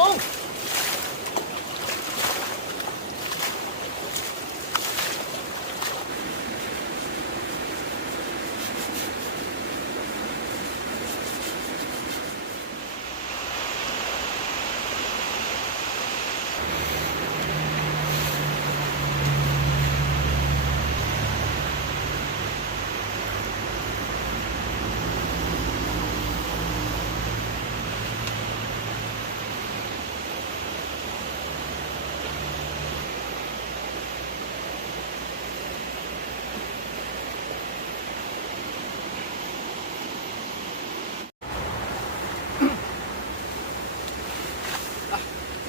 ลง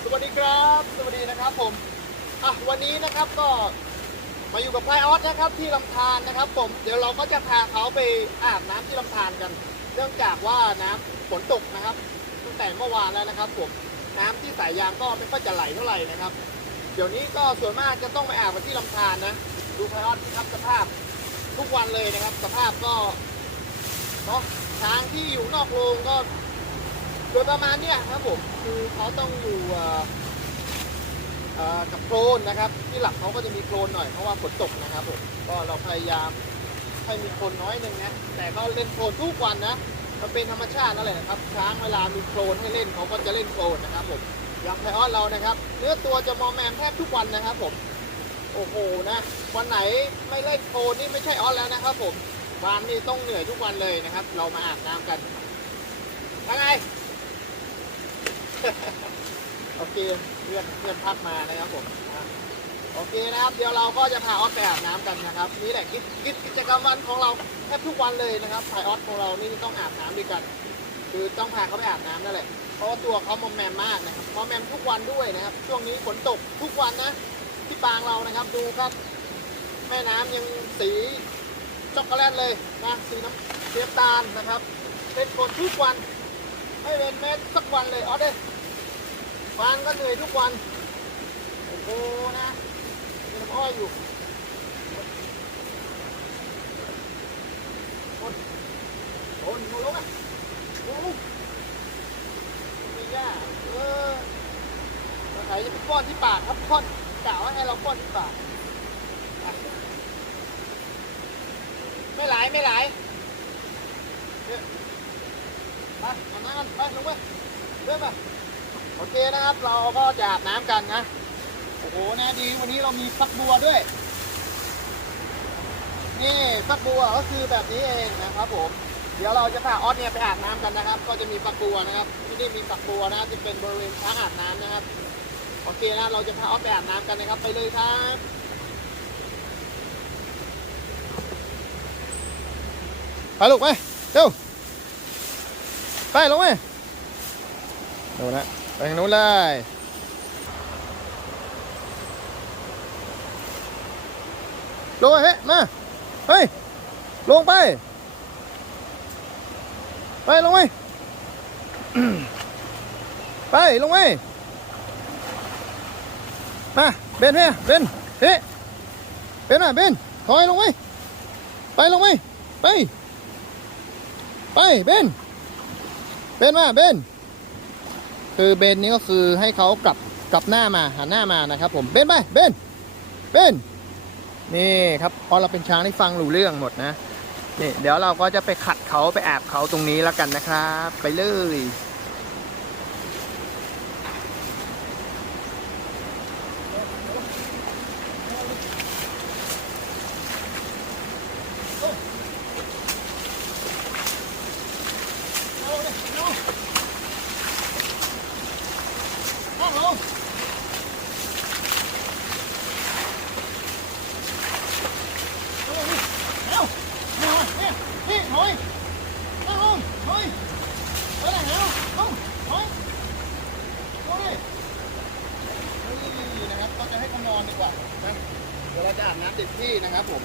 สวัสดีครับ สวัสดีนะครับผมอะ วันนี้นะครับก็มาอยู่กับพายออสนะครับที่ลำธารนะครับ ผมเดี๋ยวเราก็จะพาเขาไปอาบน้ำที่ลำธารกัน เนื่องจากว่าน้ำฝนตกนะครับตั้งแต่เมื่อวานแล้วนะครับ ผมน้ำที่สายยางก็ไม่ค่อยจะไหลเท่าไหร่นะครับ เดี๋ยวนี้ก็ส่วนมากจะต้องไปอาบกันที่ลำธารนะ ดูพายออสครับสภาพทุกวันเลยนะครับ สภาพก็เนาะช้างที่อยู่นอกโรงก็ โดยประมาณเนี้ยครับผมคือเขาต้องอยู่อ่อเอ่อ กับโคลนนะครับ ที่หลักเขาก็จะมีโคลนหน่อยเพราะว่าฝนตกนะครับผมก็เราพยายามให้มีโคลนน้อยหนึ่งนะแต่ก็เล่นโคลนทุกวันนะมันเป็นธรรมชาตินั่นแหละครับ ช้างเวลามีโคลนให้เล่นเขาก็จะเล่นโคลนนะครับผมอย่างไพออนเรานะครับ เนื้อตัวจะมอมแมมแทบทุกวันนะครับผมโอ้โหนะ วันไหนไม่เล่นโคลนนี่ไม่ใช่ออสแล้วนะครับ ผมวันนี้ต้องเหนื่อยทุกวันเลยนะครับ เรามาอาบน้ำกันยังไง โอเคเพื่อนเพื่อนพักมานะครับผมโอเคนะครับเดี๋ยวเราก็จะพาออสไปอาบน้ำกันนะครับนี่แหละกิจกิจกิจกรรมวันของเราแทบทุกวันเลยนะครับพายออสของเรานี่ต้องอาบน้ำด้วยกัน คือต้องพาเขาไปอาบน้ำนั่นแหละเพราะว่าตัวเขามอมแมมมากนะครับมอมแมมทุกวันด้วยนะครับ ช่วงนี้ฝนตกทุกวันนะที่ปางเรานะครับดูครับแม่น้ำยังสีช็อกโกแลตเลยนะสีน้ำสีน้ำตาลนะครับ เป็นฝนทุกวันไม่เป็นแม้สักวันเลยออสเด้ ฟานก็เหนื่อยทุกวัน โอ้โหนะมีน้ำอ้อยอยู่คนคนโมลงอะโมลงมีหญ้าเออเราขายจะไปป้อนที่ปากครับป้อนกล่าวว่าให้เราป้อนที่ปากอะไม่ไหลไม่ไหลไปอาน้ำกันไปลงไปเริ่มไป โอเคนะครับ เราก็จะอาบน้ำกันนะ โอ้โหนะดีวันนี้เรามีฟักบัวด้วย นี่ฟักบัวก็คือแบบนี้เองนะครับผม เดี๋ยวเราจะพาออสเนี่ยไปอาบน้ำกันนะครับ ก็จะมีฟักบัวนะครับที่นี่มีฟักบัวนะจะเป็นบริเวณช้างอาบน้ำนะครับ โอเคนะเราจะพาออสไปอาบน้ำกันนะครับ ไปเลยครับ ไปลูกไปเร็วไปลงไปดูนะ ไปทางนู้นเลยลงไปเฮ้ยมา เฮ้ย ลงไป ไป ลงไป ไป ลงไป มา เบนเฮ้ยเบนเฮ้ยเบนอะเบนถอยลงไป ไป ลงไป ไป ไป เบน เบนมา เบน คือเบนนี้ก็คือให้เขากลับกลับหน้ามาหันหน้ามานะครับ ผมเบนไปเบนเบนนี่ครับพอเราเป็นช้างที่ฟังรู้เรื่องหมดนะนี่เดี๋ยวเราก็จะไปขัดเขาไปแอบเขาตรงนี้แล้วกันนะครับ ไปเลยนั่งลงเร็วนี่นี่นี่ถอยนั่งลงถอยไปไหนแล้วลงถอยลงดินี่นะครับก็จะให้เขานอนดีกว่านะเดี๋ยวเราจะ อาบน้ำเต็มที่นะครับผม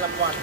เป็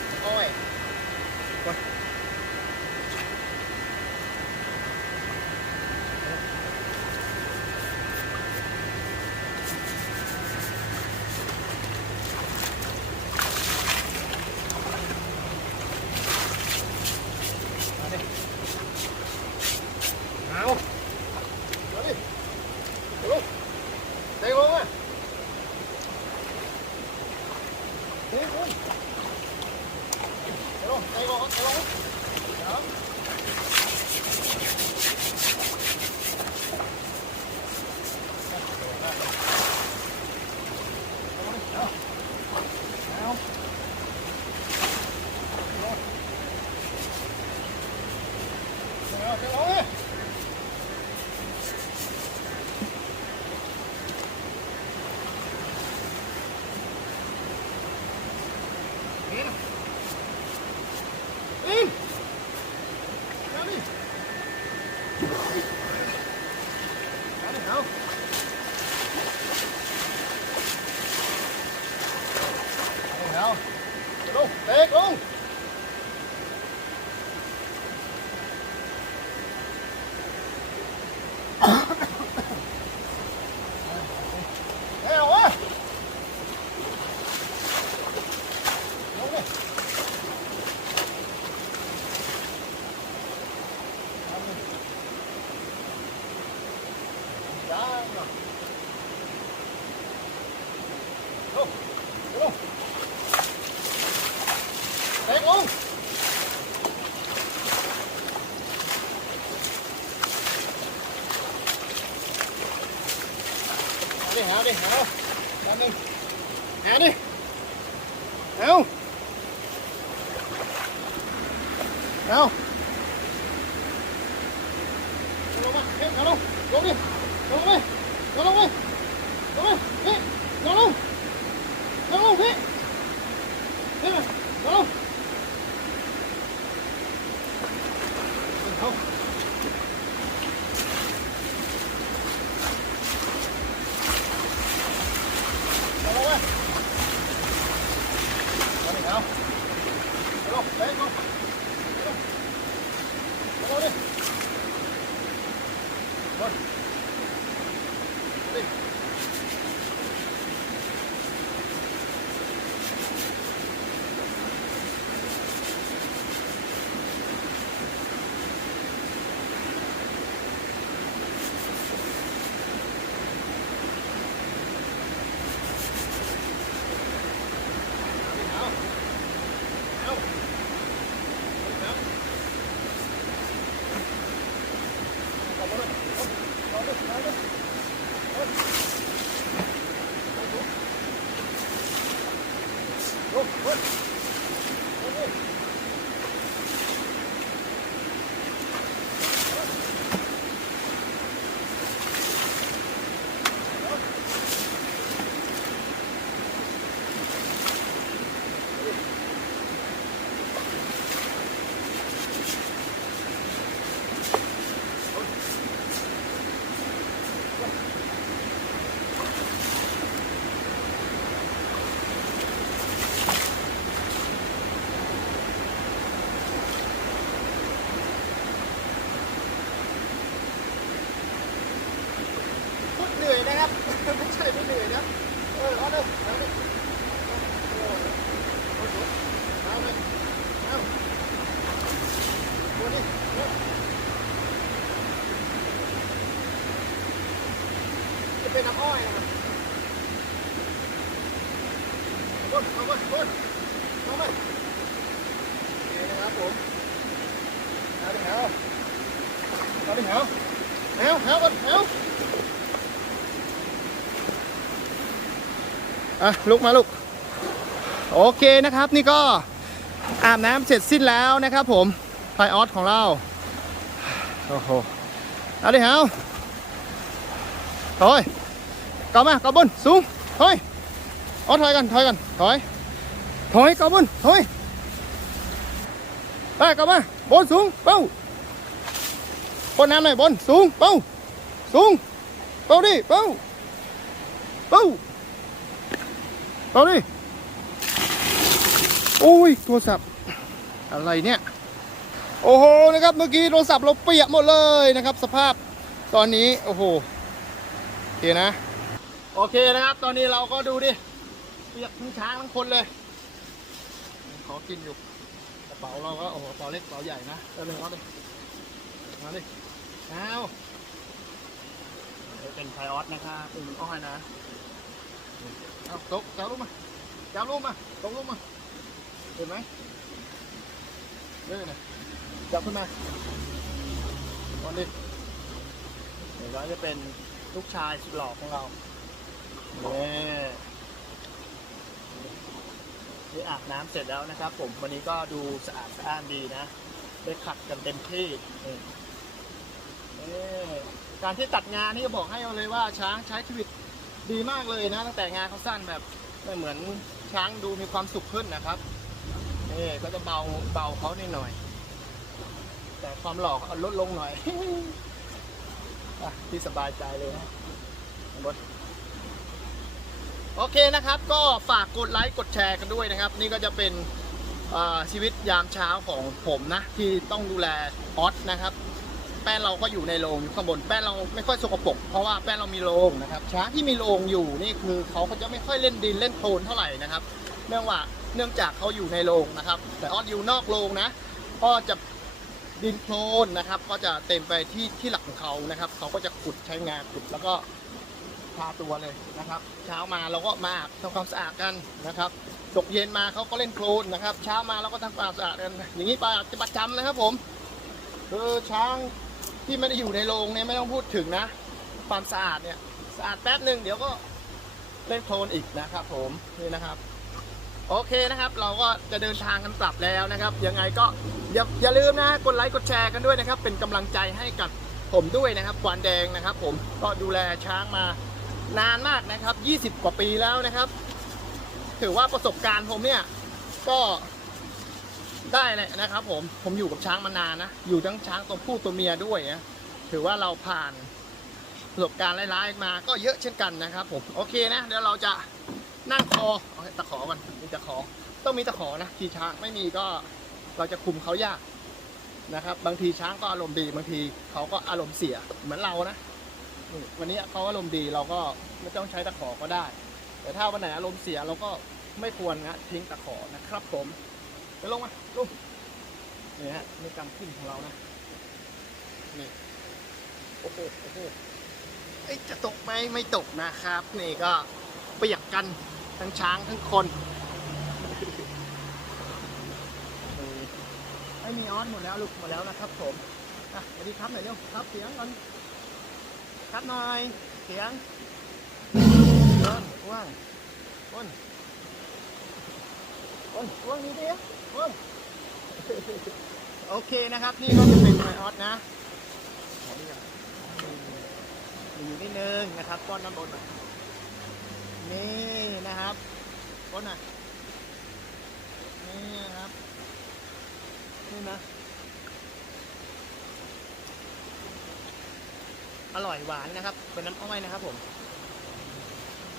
Hey, con เอาดันหนึ่งเอาดิเอาเอาลงมาเฮ้ยลงลงดิลงไปลงลงไปลงไปนี่ลงลงลงลงพี่นี่ลงลงเอา อ้ยนะครับบนเอามาบนเอามานี่นะครับผมเอาดิเอาเอาดิเอาเอาเอาบนเอาอะลุกมาลูกโอเคนะครับนี่ก็อาบน้ำเสร็จสิ้นแล้วนะครับผมไพออสของเราโอ้โหเอาดิเฮาถอย กลับมากลับบนสูงถอยออสถอยกันถอยกันถอยถอยกลับบนถอยไปกลับมาบนสูงเป้าบนน้ำหน่อยบนสูงเป้าสูงเป้าดิเป้าเป้าเอาดิโอ้ยโทรศัพท์อะไรเนี่ยโอ้โหนะครับเมื่อกี้โทรศัพท์เราเปียกหมดเลยนะครับ สภาพตอนนี้โอ้โหโอเคนะ โอเคนะครับ ตอนนี้เราก็ดูดิเปียกทั้งช้างทั้งคนเลย ขอกินอยู่กระเป๋าเราก็โอ้โหกระเป๋าเล็กกระเป๋าใหญ่นะเอาเลยเอาเลยมาเลยเอาเดี๋ยวเป็นไพออสนะครับเป็นอ้อยนะเอาตกจ้าลูกมาจ้าลูกมาตกลูกมาเห็นไหมเลื่อนนะจับขึ้นมาตอนนี้เดี๋ยวเราจะเป็นลูกชายสุดหล่อของเราเนี่อาบน้ำเสร็จแล้วนะครับ ผมวันนี้ก็ดูสะอาดสะอ้านดีนะได้ขัดกันเต็มที่นี่การที่ตัดงานนี่ก็บอกให้เอาเลยว่าช้างใช้ชีวิตดีมากเลยนะ ตั้งแต่งานเขาสั้นแบบไม่เหมือนช้างดูมีความสุขขึ้นนะครับนี่ก็จะเบาเบาเขานิดหน่อย แต่ความหลอกเอาลดลงหน่อยอที่สบายใจเลยนะบด โอเคนะครับก็ฝากกดไลค์กดแชร์กันด้วยนะครับ นี่ก็จะเป็นชีวิตยามเช้าของผมนะ ที่ต้องดูแลออสนะครับ แป้นเราก็อยู่ในโรงอยู่ข้างบนแป้นเราไม่ค่อยสกปรกเพราะว่าแป้นเรามีโรงนะครับช้างที่มีโรงอยู่นี่คือเขาก็จะไม่ค่อยเล่นดินเล่นโคลนเท่าไหร่นะครับ เนื่องว่าเนื่องจากเขาอยู่ในโรงนะครับ แต่ออสอยู่นอกโรงนะ ก็จะดินโคลนนะครับ ก็จะเต็มไปที่ที่หลักของเขานะครับเขาก็จะขุดใช้งานขุดแล้วก็ ทาตัวเลยนะครับ เช้ามาเราก็มาทำความสะอาดกันนะครับตกเย็นมาเขาก็เล่นโคลนนะครับ เช้ามาเราก็ทำความสะอาดกัน อย่างนี้ไปประจำนะครับผมคือช้างที่ไม่ได้อยู่ในโรงเนี่ยไม่ต้องพูดถึงนะ ความสะอาดเนี่ยสะอาดแป๊บหนึ่งเดี๋ยวก็เล่นโคลนอีกนะครับ ผมนี่นะครับโอเคนะครับ เราก็จะเดินทางกันกลับแล้วนะครับ ยังไงก็อย่าอย่าลืมนะกดไลค์กดแชร์กันด้วยนะครับ เป็นกำลังใจให้กับผมด้วยนะครับควานแดงนะครับ ผมก็ดูแลช้างมา นานมากนะครับ 20 กว่าปีแล้วนะครับ ถือว่าประสบการณ์ผมเนี่ย ก็ได้เลยนะครับ ผม ผมอยู่กับช้างมานานนะ อยู่ทั้งช้างตัวผู้ตัวเมียด้วยนะ ถือว่าเราผ่านประสบการณ์ร้ายๆมาก็เยอะเช่นกันนะครับ ผม โอเคนะ เดี๋ยวเราจะนั่งคอตะขอก่อนมีตะขอ ต้องมีตะขอนะ ขี่ช้างไม่มีก็เราจะคุมเขายากนะครับ บางทีช้างก็อารมณ์ดี บางทีเขาก็อารมณ์เสียเหมือนเรานะ วันนี้เขาอารมณ์ดีเราก็ไม่ต้องใช้ตะขอก็ได้ แต่ถ้าวันไหนอารมณ์เสียเราก็ไม่ควรนะทิ้งตะขอนะครับ ผมไปลงมาลงนี่ฮะนี่การขึ้นของเรานะนี่โอ้โหโอ้โหเอ้ยจะตกไหมไม่ตกนะครับ นี่ก็เปียกกันทั้งช้างทั้งคนไม่มีออนหมดแล้วลูกหมดแล้วนะครับผมอะสวัสดีครับหน่อยเร็วครับเสียงก่อน ครับหน่อย เสียงเดินว่างวนวนวนนี่ดิวนโอเคนะครับ นี่ก็จะเป็นไมออสนะอยู่นิดนึงนะครับก้อนน้ำบนนี่นะครับก้อนหน่อยนี่นะครับนี่นะ อร่อยหวานนะครับ เป็นน้ำอ้อยนะครับผม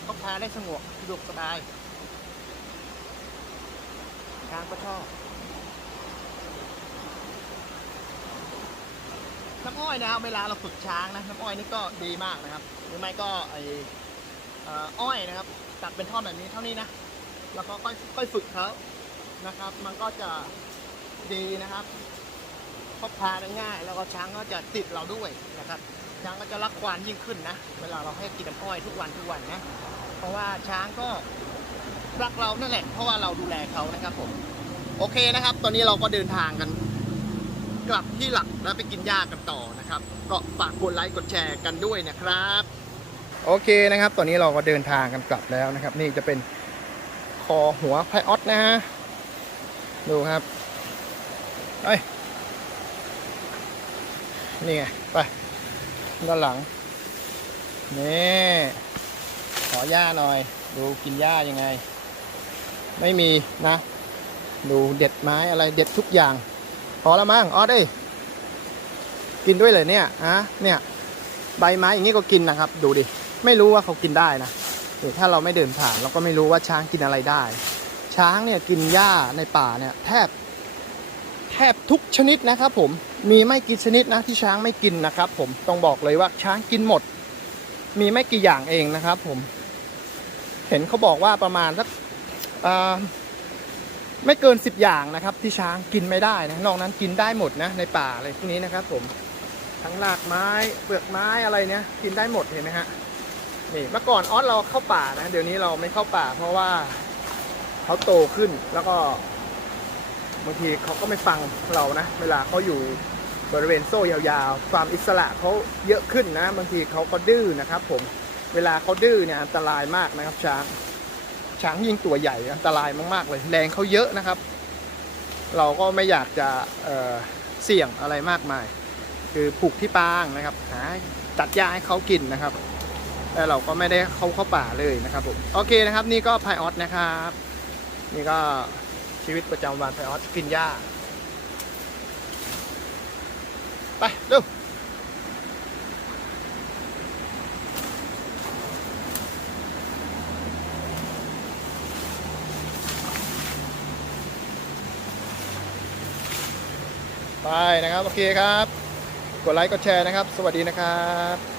พกพาได้สงบสะดวกสบายช้างก็ชอบน้ำอ้อยนะครับเวลาเราฝึกช้างนะน้ำอ้อยนี่ก็ดีมากนะครับ หรือไม่ก็ไออ่ออ้อยนะครับตัดเป็นท่อนแบบนี้เท่านี้นะแล้วก็ค่อยค่อยฝึกเขานะครับ มันก็จะดีนะครับพกพาได้ง่าย แล้วก็ช้างก็จะติดเราด้วยนะครับ ช้างก็จะรักควานยิ่งขึ้นนะ เวลาเราให้กินน้ำอ้อยทุกวันทุกวันนะ เพราะว่าช้างก็รักเรานั่นแหละ เพราะว่าเราดูแลเขานะครับผม โอเคนะครับ ตอนนี้เราก็เดินทางกัน กลับที่หลักแล้วไปกินหญ้ากันต่อนะครับ ก็ฝากกดไลค์กดแชร์กันด้วยนะครับ โอเคนะครับ ตอนนี้เราก็เดินทางกันกลับแล้วนะครับ นี่จะเป็นคอหัวไพออสนะฮะ ดูครับ ไป นี่ไง ไป ด้านหลัง นี่ขอหญ้าหน่อย ดูกินหญ้ายังไง ไม่มีนะ ดูเด็ดไม้อะไรเด็ดทุกอย่าง พอแล้วมั้งออสเอ้ยกินด้วยเลยเนี่ยฮะเนี่ย ใบไม้อย่างนี้ก็กินนะครับ ดูดิ ไม่รู้ว่าเขากินได้นะหรือถ้าเราไม่เดินผ่านเราก็ไม่รู้ว่าช้างกินอะไรได้ ช้างเนี่ยกินหญ้าในป่าเนี่ยแทบ แทบทุกชนิดนะครับผม มีไม่กี่ชนิดนะที่ช้างไม่กินนะครับ ผมต้องบอกเลยว่าช้างกินหมด มีไม่กี่อย่างเองนะครับ ผม เห็นเขาบอกว่าประมาณสักไม่เกิน10อย่างนะครับ ที่ช้างกินไม่ได้นะนอกนั้นกินได้หมดนะในป่าอะไรพวกนี้นะครับ ผมทั้งรากไม้เปลือกไม้อะไรเนี่ยกินได้หมดเห็นไหมฮะนี่เมื่อก่อนออสเราเข้าป่านะเดี๋ยวนี้เราไม่เข้าป่า เพราะว่าเขาโตขึ้นแล้วก็บางทีเขาก็ไม่ฟังเรานะ เวลาเขาอยู่ บริเวณโซ่ยาวๆ ความอิสระเขาเยอะขึ้นนะ บางทีเขาก็ดื้อนะครับ ผม เวลาเขาดื้อเนี่ยอันตรายมากนะครับ ช้าง ช้างยิ่งตัวใหญ่อันตรายมากๆเลย แรงเขาเยอะนะครับ เราก็ไม่อยากจะเเสี่ยงอะไรมากมาย คือผูกที่ปางนะครับ หาตัดหญ้าให้เขากินนะครับ แต่เราก็ไม่ได้เข้าเข้าป่าเลยนะครับผม โอเคนะครับ นี่ก็ไพออสนะครับ นี่ก็ชีวิตประจำวันไพออสกินหญ้า ไปเร็วไปนะครับ โอเคครับ กดไลค์ กดแชร์นะครับ สวัสดีนะครับ